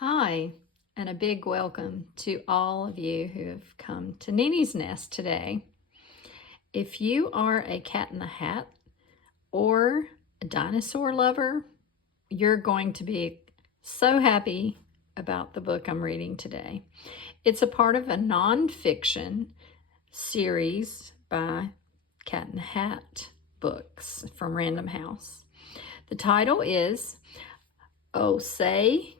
Hi, and a big welcome to all of you who have come to Nini's Nest today. If you are a Cat in the Hat or a dinosaur lover, you're going to be so happy about the book I'm reading today. It's a part of a nonfiction series by Cat in the Hat books from Random House. The title is Oh,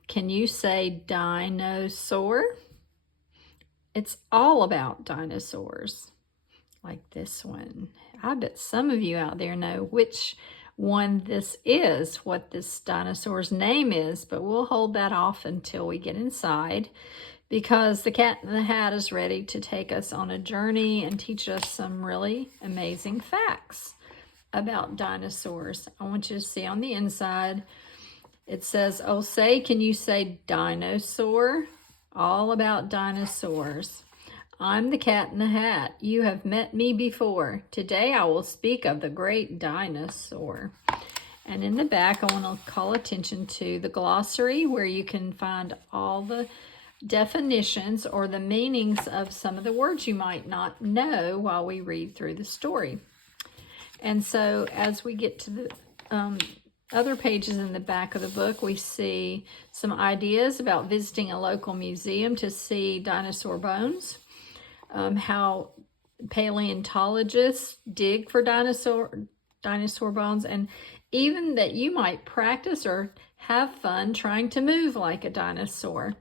can you say dinosaur? It's all about dinosaurs, like this one. I bet some of you out there know which one this is, what this dinosaur's name is, but we'll hold that off until we get inside because the Cat in the Hat is ready to take us on a journey and teach us some really amazing facts about dinosaurs. I want you to see on the inside. It says, oh, can you say dinosaur? All about dinosaurs. I'm the Cat in the Hat. You have met me before. Today I will speak of the great dinosaur. And in the back, I want to call attention to the glossary where you can find all the definitions or the meanings of some of the words you might not know while we read through the story. And so as we get to the other pages in the back of the book, we see some ideas about visiting a local museum to see dinosaur bones, how paleontologists dig for dinosaur bones, and even that you might practice or have fun trying to move like a dinosaur.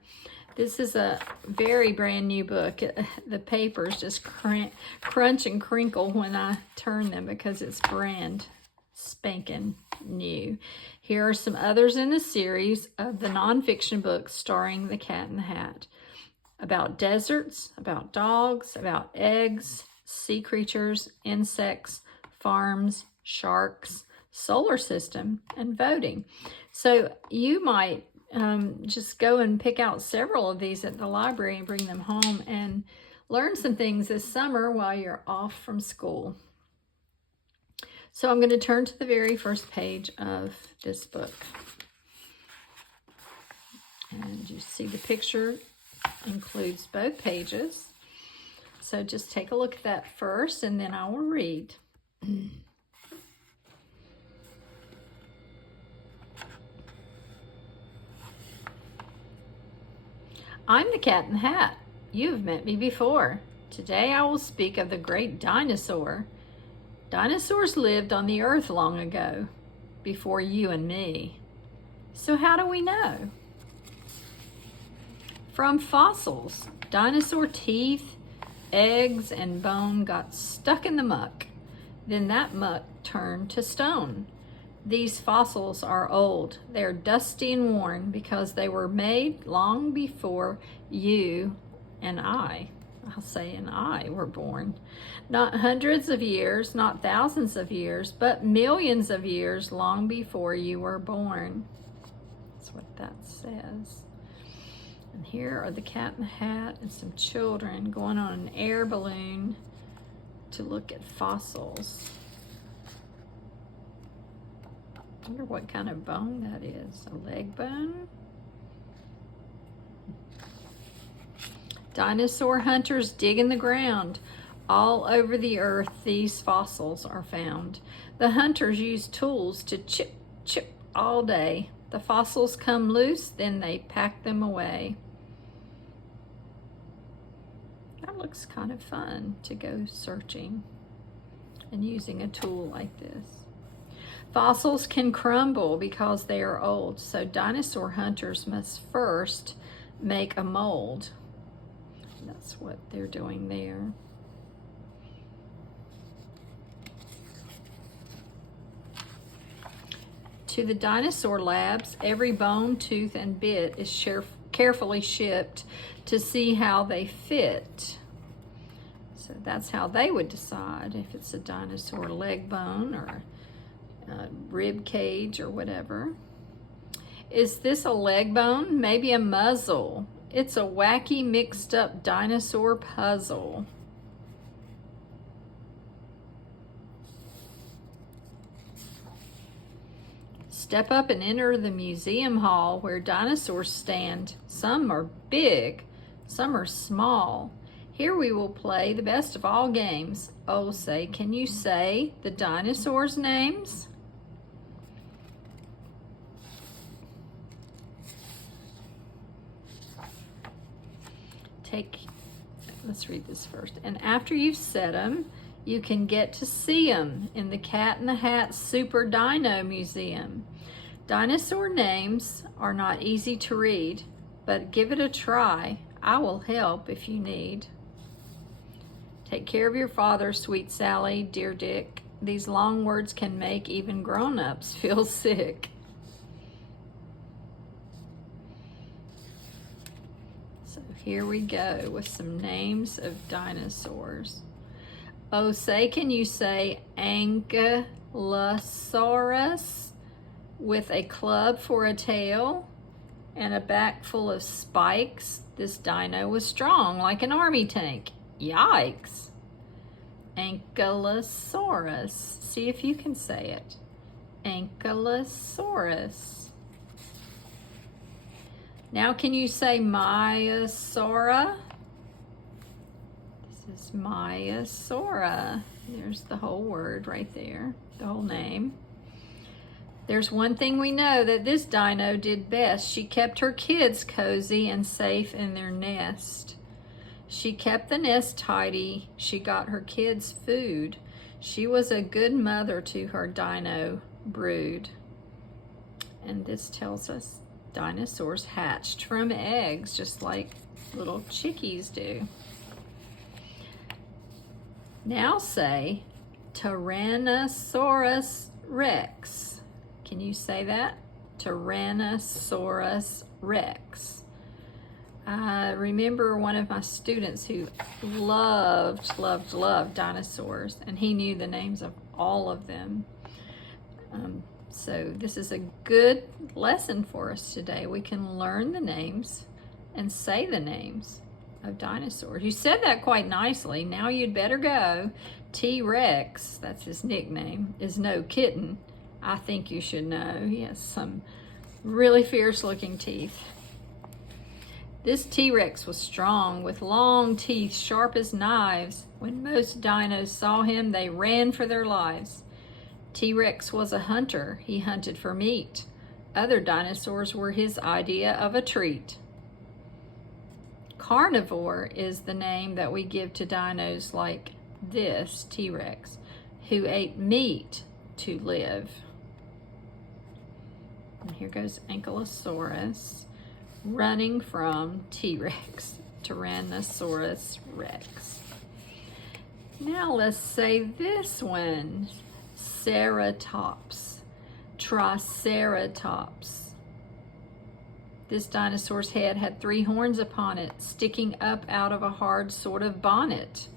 This is a very brand new book. The papers just crunch and crinkle when I turn them because it's brand spanking new. Here are some others in the series of the nonfiction books starring the Cat in the Hat. About deserts, about dogs, about eggs, sea creatures, insects, farms, sharks, solar system, and voting. So you might just go and pick out several of these at the library and bring them home and learn some things this summer while you're off from school. So I'm going to turn to the very first page of this book. And you see the picture includes both pages. So just take a look at that first and then I will read. I'm the Cat in the Hat. You have met me before. Today I will speak of the great dinosaur. Dinosaurs lived on the earth long ago, before you and me. So how do we know? From fossils, dinosaur teeth, eggs, and bone got stuck in the muck. Then that muck turned to stone. These fossils are old. They're dusty and worn because they were made long before you and I were born. Not hundreds of years, not thousands of years, but millions of years long before you were born. That's what that says. And here are the Cat in the Hat and some children going on an air balloon to look at fossils. I wonder what kind of bone that is. A leg bone? Dinosaur hunters dig in the ground. All over the earth, these fossils are found. The hunters use tools to chip all day. The fossils come loose, then they pack them away. That looks kind of fun to go searching and using a tool like this. Fossils can crumble because they are old, so dinosaur hunters must first make a mold. That's what they're doing there. To the dinosaur labs, every bone, tooth, and bit is carefully shipped to see how they fit. So that's how they would decide if it's a dinosaur leg bone or a rib cage or whatever. Is this a leg bone? Maybe a muzzle. It's a wacky, mixed up dinosaur puzzle. Step up and enter the museum hall where dinosaurs stand. Some are big, some are small. Here we will play the best of all games. Oh, say, can you say the dinosaurs' names? Let's read this first. And after you've said them, you can get to see them in the Cat in the Hat Super Dino Museum. Dinosaur names are not easy to read, but give it a try. I will help if you need. Take care of your father, sweet Sally, dear Dick. These long words can make even grown-ups feel sick. So here we go with some names of dinosaurs. Oh, say, can you say Ankylosaurus with a club for a tail and a back full of spikes? This dino was strong like an army tank. Yikes. Ankylosaurus. See if you can say it. Ankylosaurus. Now can you say Maiasaura? This is Maiasaura. There's the whole word right there, the whole name. There's one thing we know that this dino did best. She kept her kids cozy and safe in their nest. She kept the nest tidy. She got her kids food. She was a good mother to her dino brood. And this tells us dinosaurs hatched from eggs, just like little chickies do. Now say Tyrannosaurus Rex. Can you say that? Tyrannosaurus Rex. I remember one of my students who loved dinosaurs, and he knew the names of all of them. So this is a good lesson for us today. We can learn the names and say the names of dinosaurs. You said that quite nicely. Now you'd better go. T-Rex, that's his nickname, is no kitten. I think you should know. He has some really fierce looking teeth. This T-Rex was strong with long teeth sharp as knives. When most dinos saw him, they ran for their lives. T-Rex was a hunter. He hunted for meat. Other dinosaurs were his idea of a treat. Carnivore is the name that we give to dinos like this T-Rex, who ate meat to live. And here goes Ankylosaurus running from T-Rex, Tyrannosaurus Rex. Now let's say this one, Ceratops, Triceratops. This dinosaur's head had 3 horns upon it, sticking up out of a hard sort of bonnet.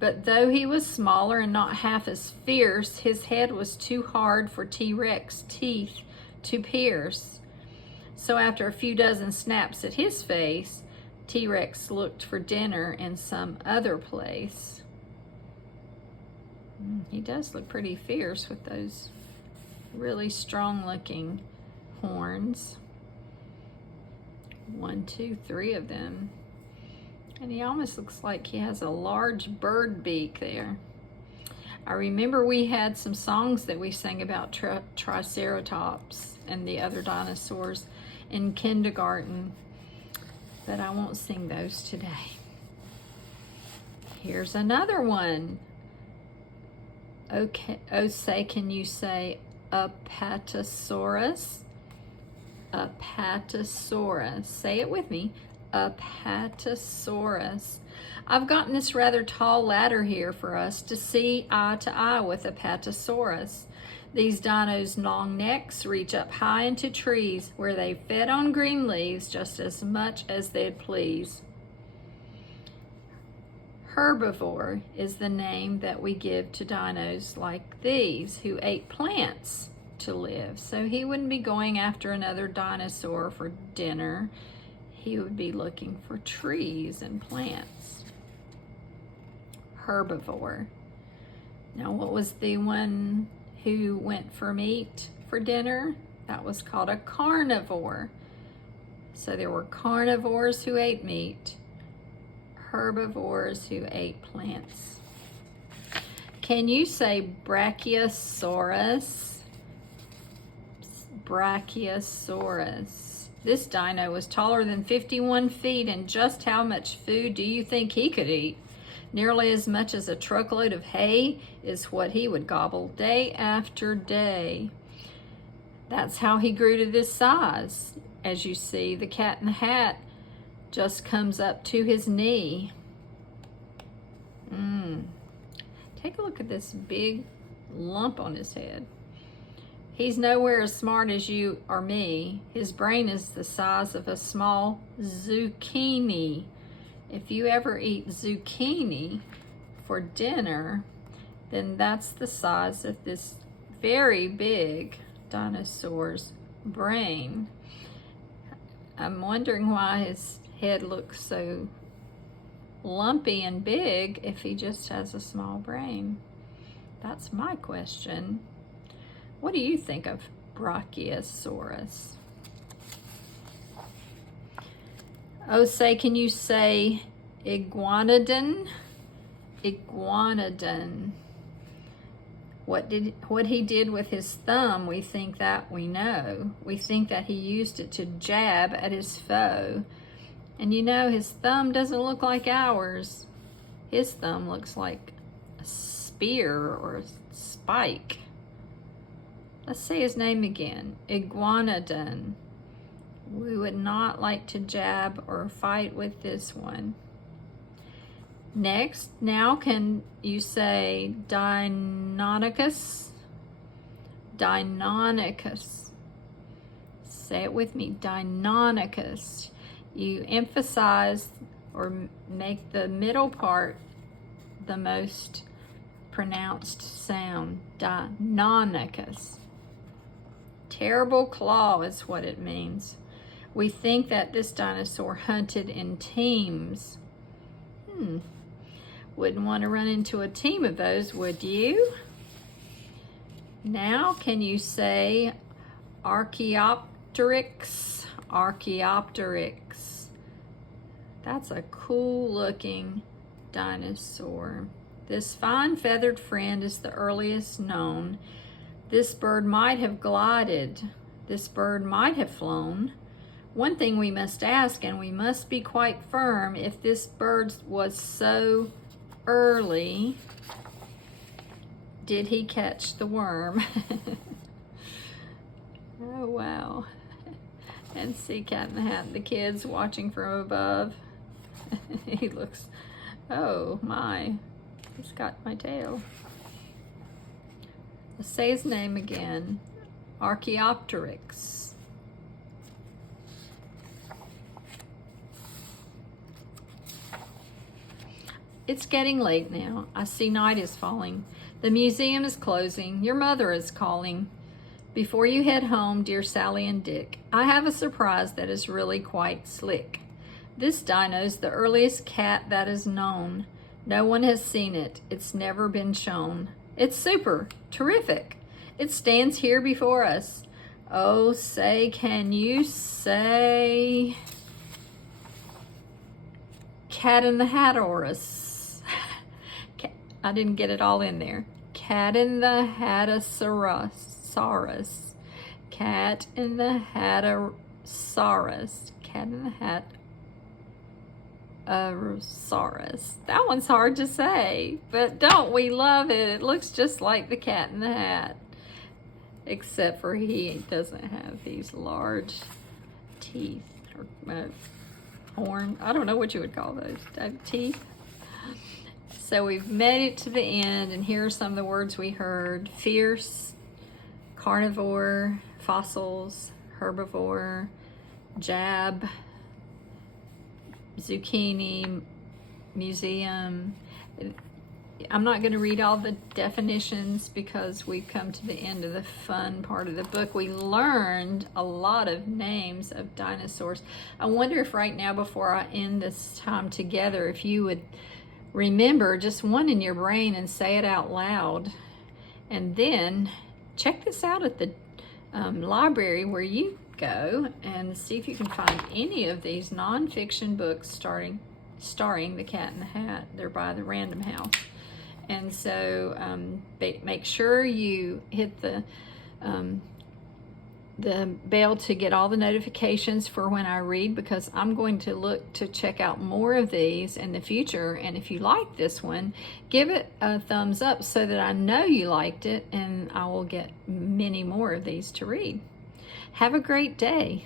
But though he was smaller and not half as fierce, his head was too hard for T-Rex teeth to pierce. So after a few dozen snaps at his face, T-Rex looked for dinner in some other place. He does look pretty fierce with those really strong looking horns. 1, 2, 3 of them. And he almost looks like he has a large bird beak there. I remember we had some songs that we sang about Triceratops and the other dinosaurs in kindergarten, but I won't sing those today. Here's another one. Okay, oh, say, can you say Apatosaurus? Apatosaurus. Say it with me. Apatosaurus. I've gotten this rather tall ladder here for us to see eye to eye with Apatosaurus. These dinos' long necks reach up high into trees where they fed on green leaves just as much as they'd please. Herbivore is the name that we give to dinos like these who ate plants to live. So he wouldn't be going after another dinosaur for dinner. He would be looking for trees and plants. Herbivore. Now, what was the one who went for meat for dinner? That was called a carnivore. So there were carnivores who ate meat, herbivores who ate plants. Can you say Brachiosaurus? Brachiosaurus. This dino was taller than 51 feet, and just how much food do you think he could eat? Nearly as much as a truckload of hay is what he would gobble day after day. That's how he grew to this size. As you see, the cat in the hat just comes up to his knee. Take a look at this big lump on his head. He's nowhere as smart as you or me. His brain is the size of a small zucchini. If you ever eat zucchini for dinner, then that's the size of this very big dinosaur's brain. I'm wondering why his head looks so lumpy and big if he just has a small brain. That's my question. What do you think of Brachiosaurus? Oh, can you say iguanodon? Iguanodon. What he did with his thumb, we think that we know. We think that he used it to jab at his foe. And you know, his thumb doesn't look like ours. His thumb looks like a spear or a spike. Let's say his name again, Iguanodon. We would not like to jab or fight with this one. Next, now can you say Deinonychus? Deinonychus. Say it with me, Deinonychus. You emphasize or make the middle part the most pronounced sound, Deinonychus. Terrible claw is what it means. We think that this dinosaur hunted in teams. Wouldn't want to run into a team of those, would you? Now, can you say Archaeopteryx? Archaeopteryx. That's a cool looking dinosaur. This fine feathered friend is the earliest known. This bird might have glided. This bird might have flown. One thing we must ask, and we must be quite firm, if this bird was so early, did he catch the worm? Oh, wow. And see Cat in the Hat, the kids watching from above. He looks, oh my, he's got my tail. Let's say his name again, Archaeopteryx. It's getting late now. I see night is falling. The museum is closing. Your mother is calling. Before you head home, dear Sally and Dick, I have a surprise that is really quite slick. This dino's the earliest cat that is known. No one has seen it. It's never been shown. It's super, terrific. It stands here before us. Oh, can you say Cat in the Hattasaurus? I didn't get it all in there. Cat in the Hattasaurus. Cat in the Hattasaurus. Cat in the Hattasaurus. That one's hard to say, but don't we love it? It looks just like the Cat in the Hat, except for he doesn't have these large teeth or horn. I don't know what you would call those. Teeth. So we've made it to the end, and here are some of the words we heard. Fierce, carnivore, fossils, herbivore, jab, zucchini, museum. I'm not going to read all the definitions because we've come to the end of the fun part of the book. We learned a lot of names of dinosaurs. I wonder if right now, before I end this time together, if you would remember just one in your brain and say it out loud. And then check this out at the library where you go and see if you can find any of these nonfiction books starring the Cat in the Hat. They're by the Random House. And so make sure you hit the bell to get all the notifications for when I read, because I'm going to look to check out more of these in the future. And if you like this one, give it a thumbs up so that I know you liked it, and I will get many more of these to read. Have a great day.